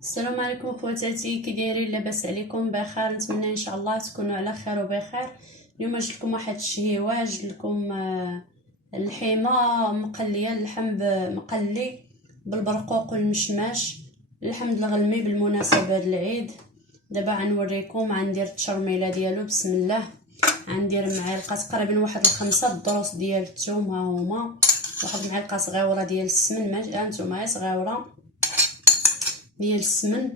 السلام عليكم خواتاتي، كي دايرين؟ لاباس عليكم؟ بخير؟ نتمنى ان شاء الله تكونوا على خير وبخير. اليوم جبت لكم واحد الشهيوه، جبت لكم اللحيمه مقليه، اللحم مقلي بالبرقوق والمشماش، اللحم الغلمي بالمناسبه هذا العيد. دابا غنوريكم، غندير التشرميله ديالو. بسم الله. غندير معلقه تقريبا واحد 5 ضروس ديال الثوم، ها هما، واحد معلقه صغيره ديال السمن، هانتوما صغيره ديال السمن،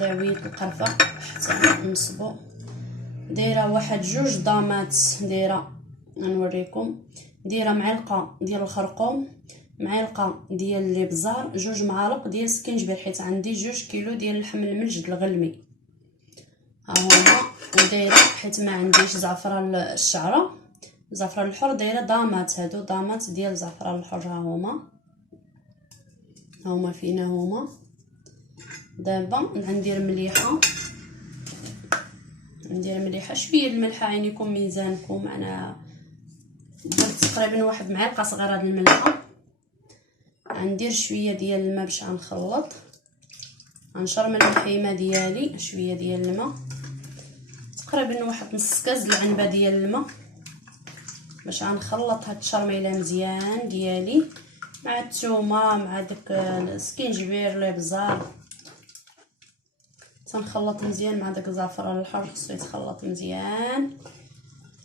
داويه القرفه حتى نصبو. دايره واحد 2 ضامات، دايره غنوريكم. دايره معلقه ديال الخرقوم، معلقه ديال الابزار، 2 معالق ديال السكينجبير، حيت عندي 2 كيلو ديال اللحم الملجد الغلمي، ها هما. ودايره حيت ما عنديش زعفران الشعره، زعفران الحر، دايره ضامات، هادو ضامات ديال زعفران الحر، ها هما فينا هما. دابا غندير مليحه، شويه الملحه، عينيكم ميزانكم. انا درت تقريبا واحد معلقه صغيره د الملحه. غندير شويه ديال الماء باش غنخلط، غنشرمل اللحيمه ديالي، شويه ديال الماء، تقريبا واحد نص كاس العنبه ديال الماء، باش غنخلط هاد التشرميله مزيان ديالي مع الثومه، مع داك السكينجبير، الابزار. تنخلط مزيان مع داك الزعفران الحر، خصو يتخلط مزيان.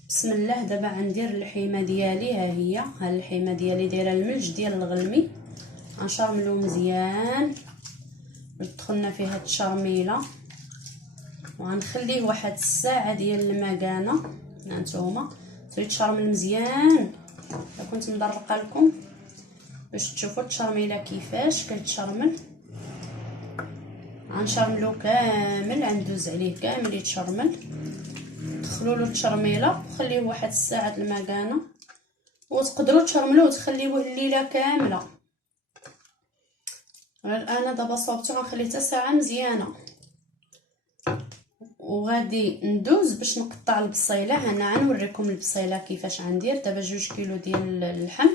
بسم الله. دابا غندير اللحيمه ديالي، ها اللحيمه ديالي دايره الملج ديال الغلمي، غنشرملو مزيان باش دخلنا فيها التشرميله، وغنخليه واحد الساعه ديال المكانه. هانتوما يتشرمل مزيان. كنت مدرقه لكم باش تشوفوا التشرميله كيفاش كتشرمل. غنشرملو كامل، غندوز عليه كامل يتشرمل. دخلوا له التشرميله وخليه واحد الساعه المكانه، وتقدروا تشرملوه وتخليوه الليله كامله. انا دابا صوبته، غنخليه حتى ساعه مزيانه، وغادي ندوز باش نقطع البصيله. انا غنوريكم البصيله كيفاش غندير. دابا 2 كيلو ديال اللحم،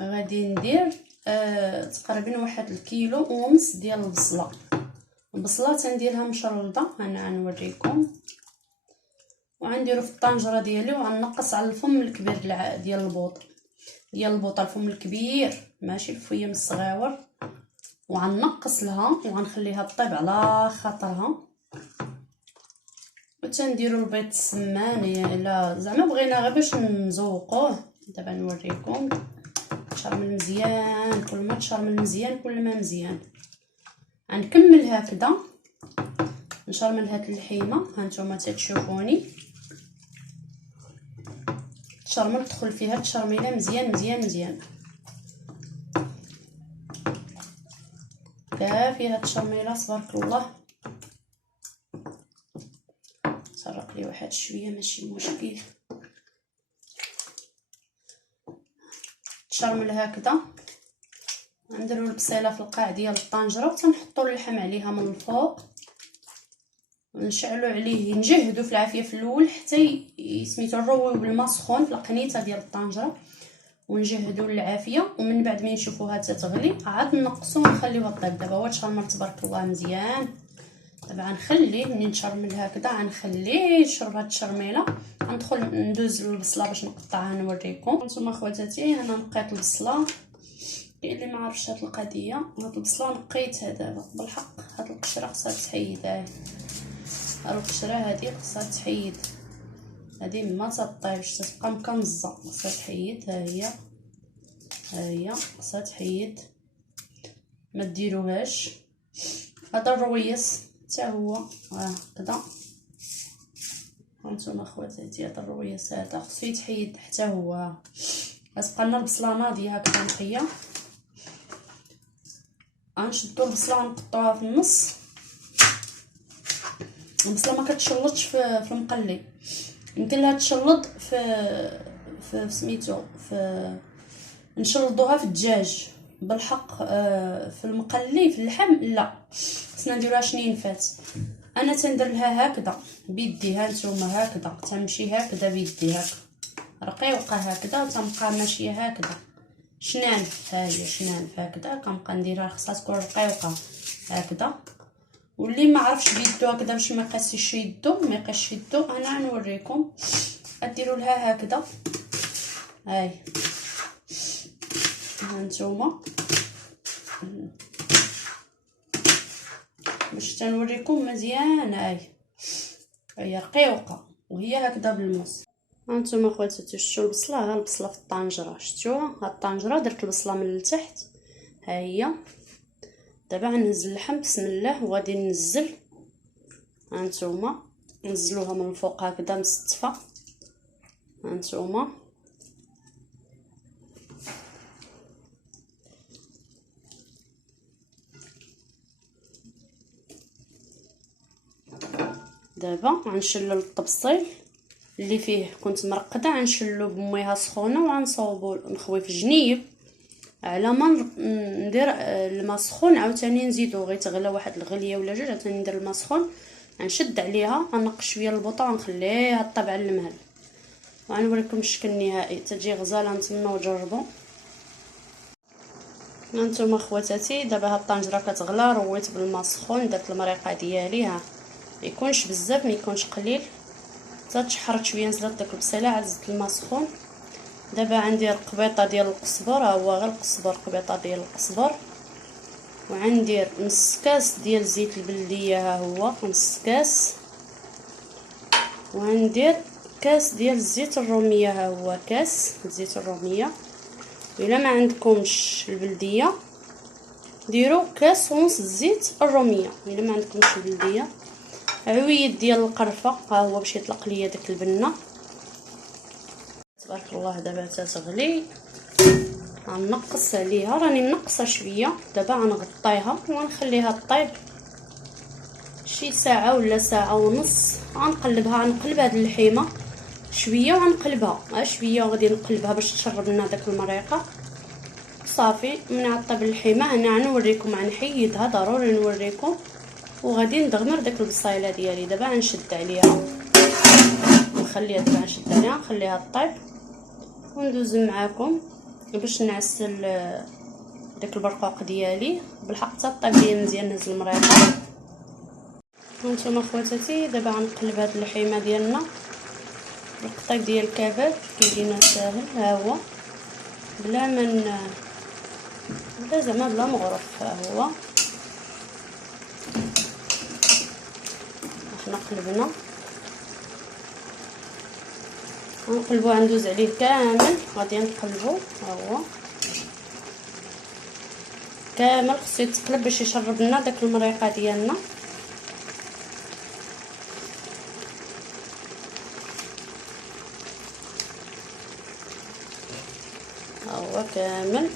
غادي ندير تقريبا واحد 1.5 كيلو ديال البصله تنديرها مشرده. انا غنوريكم، وغنديرو في الطنجره ديالي، وغنقص على الفم الكبير ديال البوطه، الفم الكبير ماشي الفيم الصغيور، وغنقص لها وغنخليها طيب على خاطرها. وتنديرو البيض السمان، الا زعما بغينا غير باش نزوقوه. دابا نوريكم. تشرمل مزيان، كل ما تشرمل مزيان كل ما مزيان. غنكمل هكذا نشرمل هاد اللحيمه، هانتوما تتشوفوني تشرمل، تدخل فيها التشرميله مزيان مزيان مزيان، فيها التشرميله تبارك الله. سرق لي واحد شويه ماشي مشكل. تشرمل هكذا. نديرو البصيله في القاع ديال الطنجره، وتنحطوا اللحم عليها من الفوق، ونشعلوا عليه، نجهدوا في العافيه في الاول حتى سميتو نرويو بالماء سخون في القنيته ديال الطنجره، ونجهدوا العافيه. ومن بعد ما نشوفوها تتغلي عاد نقصوا ونخليوها طيب. دابا هو تشرمل تبارك الله مزيان. دابا غنخليه منين تشرمل هكذا، غنخليه يشرب هاد التشرميله. غندخل ندوز للبصله باش نقطعها نوريكم. نتوما خواتاتي، انا نقيت البصله. كاين اللي ما عرفش هاد القضيه، هاد البصله نقيتها دابا بالحق. هاد القشره خصها تحيد، هاد القشره هادي خصها تحيد، هادي ما تطيبش، تبقى مكمزه، خصها تحيد. ها هي خصها تحيد، ما ديروهاش. هذا الرويس حتى هو هكذا. هانتوما خواتاتي، هذا الرويس هذا خصو يتحيد حتى هو. غتبقى لنا البصله ناضيه هكذا نقيه. غنشدو البصله نقطعوها في النص. البصله ما كتشلطش في المقلي، يمكن لها تشلط في سميتو، في نشلطوها في الدجاج بالحق. في المقلي في اللحم لا، خصنا نديروها شنينفات. انا تندير لها هكذا بيدي، هانتوما هكذا تمشي هكذا بيدي، هكا رقيقه هكذا، وتنبقى ماشيه هكذا شنانف. ها هي شنانف هكذا كنبقى نديرها، خصها تكون رقيقه هكذا. واللي ما عرفش بيدو هكذا باش ما يقاسيش يدو، ما يقاش يدو، انا نوريكم. ديروا لها هكذا، هاي هانتوما باش تنوريكم مزيان. هي رقيقه وهي هكذا بالموس. هانتوما خواتاتي شفتوا البصله، ها البصله في الطنجره، شفتوها ها الطنجره درت البصله من التحت. ها هي دابا غنهز اللحم بسم الله وغادي ننزل. هانتوما نزلوها من الفوق هكذا مستفه. هانتوما دابا غنشلو الطبسيل اللي فيه كنت مرقده، غنشلو بميها سخونه وغنصاوبو نخوي في جنيب على ما ندير الماء سخون. عاوتاني نزيدو غيتغلى واحد الغليه ولا جوج، عاوتاني ندير الماء سخون، غنشد عليها، غنقص شويه البوطه ونخليها طيب على المهل، وغنوريكم الشكل النهائي. تجي غزاله، نتمنوا جربوا. هانتوما خواتاتي دابا هاد الطنجره كتغلى، رويت بالماء سخون، درت المريقه ديالي، ها ميكونش بزاف ميكونش قليل، حتى تشحرت شويه نزلت داك البصيله، عاد زدت الماء سخون. دابا غندير قبيطه ديال القزبر، ها هو غير القزبر، قبيطه ديال القزبر، وغندير نص كاس ديال زيت البلديه، ها هو نص كاس، وغندير كاس ديال الزيت الروميه، ها هو كاس زيت الروميه. الا ما عندكمش البلديه ديروا كاس ونص زيت الروميه، الا ما عندكمش البلديه. عويد ديال القرفه، ها هو باش يطلق ليا داك البنه. تبارك الله دابا تتغلي، غنقص عليها، راني منقصه شويه. دابا غنغطيها ونخليها طيب شي ساعه ولا ساعه ونص. غنقلبها نقلب هاد اللحيمه شويه وغنقلبها شويه، وغادي نقلبها باش تشرب لنا داك المريقه. صافي من عطب اللحيمه هنا غنوريكم، غنحيدها ضروري نوريكم، وغادي ندغمر داك البصيله ديالي. دابا غنشد عليها نخليها، دابا نشد عليها نخليها طيب، وندوز معاكم باش نعسل داك البرقوق ديالي بالحق حتى طيب ليا مزيان. نهز المريقه. هانتوما خواتاتي دابا غنقلب هاد اللحيمه ديالنا، القطيب ديال الكباب كيجينا ساهل، ها هو بلا من بلا زعما بلا مغرف، ها هو حنا قلبنا. غنقلبو، غندوز عليه كامل، غادي نقلبو، ها هو كامل خصو يتقلب باش يشرب لنا داك المريقه ديالنا. ها هو كامل،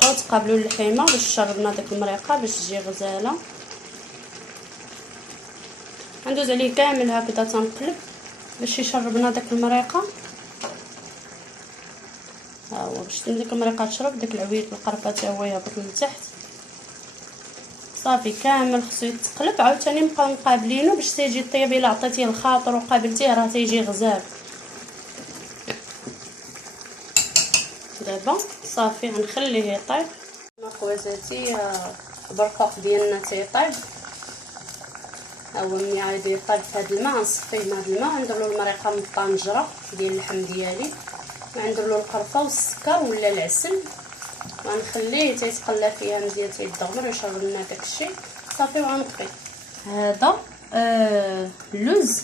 بقاو تقابلوا اللحيمه باش تشربنا داك المريقه باش تجي غزاله. غندوز عليه كامل هكذا تنقلب باش يشربنا داك المريقه. ها هو باش ديك المريقه تشرب، داك العويد القرفه حتى هو يهبط لتحت. صافي كامل خصو يتقلب، عاوتاني نبقاو مقابلينه باش تيجي طيب. الا عطيتيه الخاطر وقابلتيه راه تيجي غزال. دابا صافي غنخليه يطيب. خواتاتي البرقوق ديالنا تيطيب، ها هو ملي غادي يطيب في هذا الماء نصفيه من هذا الماء، ندير له المريقه من الطنجره ديال اللحم ديالي، وندير له القرفه والسكر ولا العسل، وغنخليه تيتقلى فيها مزيان تيدغمر ويشرب لنا داكشي. صافي وغنطفي. هذا اللوز،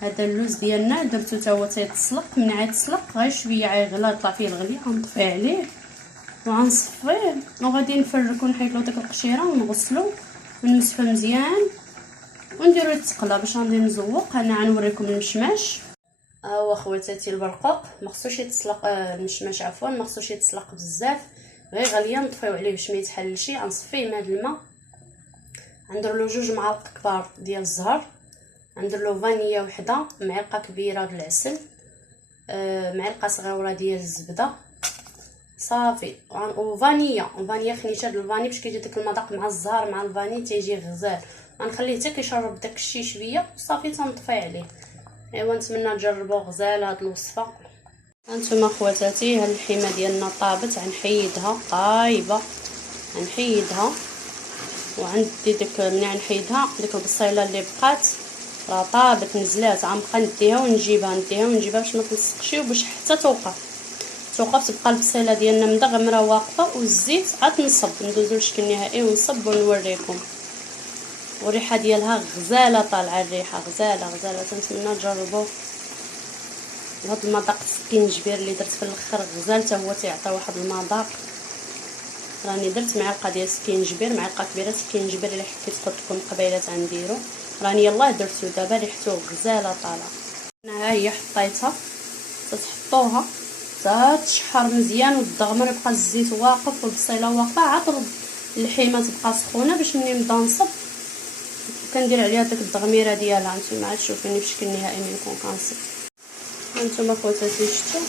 هذا اللوز ديالنا درتو حتى هو تيتسلق، من غيتسلق غير شويه غيغلى يطلع فيه الغليه غنطفي عليه وغنصفيه، وغادي نفركو نحيد له داك القشيره ونغسلو ونمسحو مزيان ونديرو يتقلى. باش غادي نزوق انا غنوريكم المشماش. ها هو خواتاتي البرقوق مخصوش يتسلق، المشماش عفوا مخصوش يتسلق بزاف، غير غاليه نطفيو عليه باش ما يتحللش. غنصفيه من هذا الماء، غندير له 2 معالق كبار ديال الزهر، غندير له فانيله وحده، معلقه كبيره ديال العسل، معلقه صغيره ديال الزبده، صافي وفانيله خنيشه ديال الفاني باش كيجي داك المذاق مع الزهر مع الفاني تيجي غزال. غنخليه حتى كيشرب داكشي شويه، صافي تنطفي عليه. ايوا نتمنى تجربوا غزاله هاد الوصفه. هانتوما خواتاتي هاد اللحيمه ديالنا طابت، غنحيدها طايبه، غنحيدها وعندي ديك ملي غنحيدها ديك البصيله اللي بقات راه طابت نزلات، غنبقى نديها ونجيبها باش ما تلصقش وباش حتى توقف تبقى البصيله ديالنا مدغمره واقفه، والزيت عاد نصب ندوزو للشكل النهائي ونصب ونوريكم. والريحه ديالها غزاله طالعه، الريحه غزاله تنتمنى تجربوه. هاد المذاق السكينجبير اللي درت في الاخر غزال حتى هو تيعطي واحد المذاق. راني درت معلقه ديال سكينجبير، معلقه كبيره سكينجبير اللي حكيت قلت لكم قبيله تنديرو، راني يلاه درتو دابا ريحتو غزاله طالعه. ها هي حطيتها، تتحطوها حتى تشحر مزيان وتدغمر، يبقى الزيت واقف والبصيله واقفه، عاد اللحيمه تبقى سخونه باش ملي نبدا نصب كندير عليها ديك الدغميره ديالها. نتوما عاد تشوفوني في الشكل النهائي ملي نكون كنصب. هانتوما خواتاتي شفتوا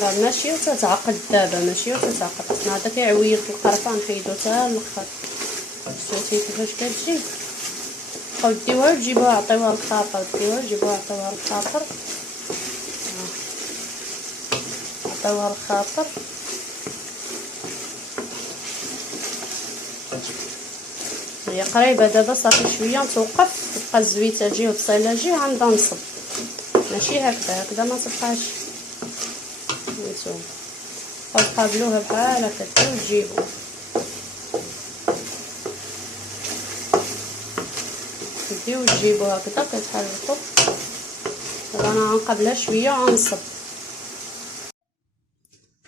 راه ماشي وتتعقد دابا، ماشي وتتعقد، خصنا هذا كيعويل في القرفه نحيدو حتى الاخر. شفتي كيفاش كتجي؟ بقاو ديوها وتجيبوها عطيوها للخاطر، ديوها وجيبوها عطيوها للخاطر، عطيوها للخاطر. هي قريبه دابا صافي شويه نتوقف، تبقى الزويته تجي والبصيله تجي غنبدا نصب، ماشي هكذا ما تبقاش. نتوما قابلوها بحال هكا وتجيبوا تديو وتجيبوا هكذا كتحركوا. دابا انا غنقبلها شويه وغنصب.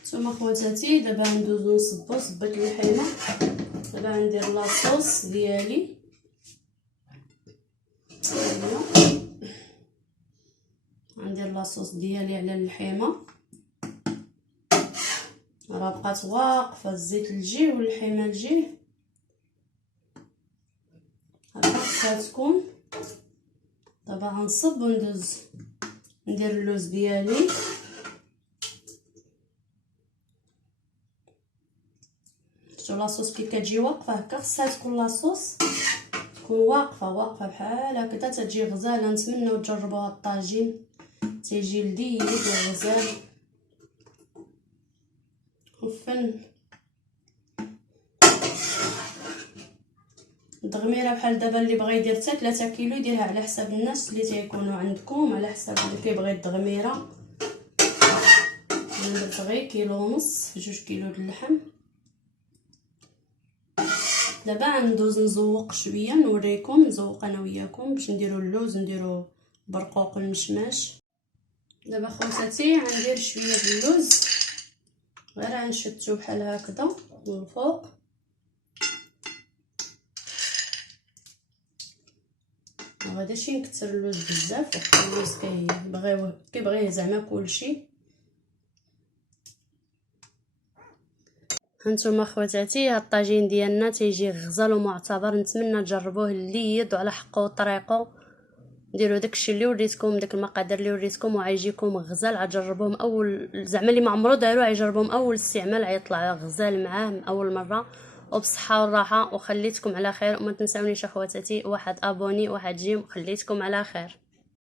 نتوما خواتاتي دابا ندوزو نصبو. صبيت اللحيمه، دابا غندير لاصوص ديالي. غندير لاصوص ديالي على اللحيمه، راه بقات واقفه الزيت الجي واللحيمه الجي هكا خصها تكون. دابا غنصب وندوز ندير اللوز ديالي. شفتوا لاصوص كي كتجي واقفه هكا خصها تكون لاصوص تكون واقفه بحال هكذا تجي غزاله. نتمنوا تجربوها الطاجين تيجي لذيذ وغزال وفن. التغميره بحال دابا اللي بغى يدير حتى 3 كيلو يديرها على حساب الناس اللي تيكونوا عندكم، على حساب اللي كيبغي التغميره. انا درت غير كيلو ونص 2 كيلو د اللحم. دابا غندوز نزوق شويه نوريكم، نزوق انا وياكم باش نديروا اللوز نديروا برقوق المشماش. دابا خواتاتي غندير شويه د اللوز، غير غنشتو بحال هكذا من الفوق. مغاديش نكثر اللوز بزاف، واخا اللوز كيبغيه زعما كلشي. هانتوما خواتاتي هاد الطاجين ديالنا تيجي غزال ومعتبر، نتمنى تجربوه الليد وعلى حقه وطريقه. ديروا داكشي اللي وريتكم، داك المقادير اللي وريتكم وغيجيكم غزال. عجربوهم اول زعما اللي ما عمرو داروا عيجربوهم اول استعمال غيطلع غزال معاه من اول مره. وبصحه والراحه وخليتكم على خير. وما تنساونيش اخواتاتي واحد ابوني واحد جيم، وخليتكم على خير.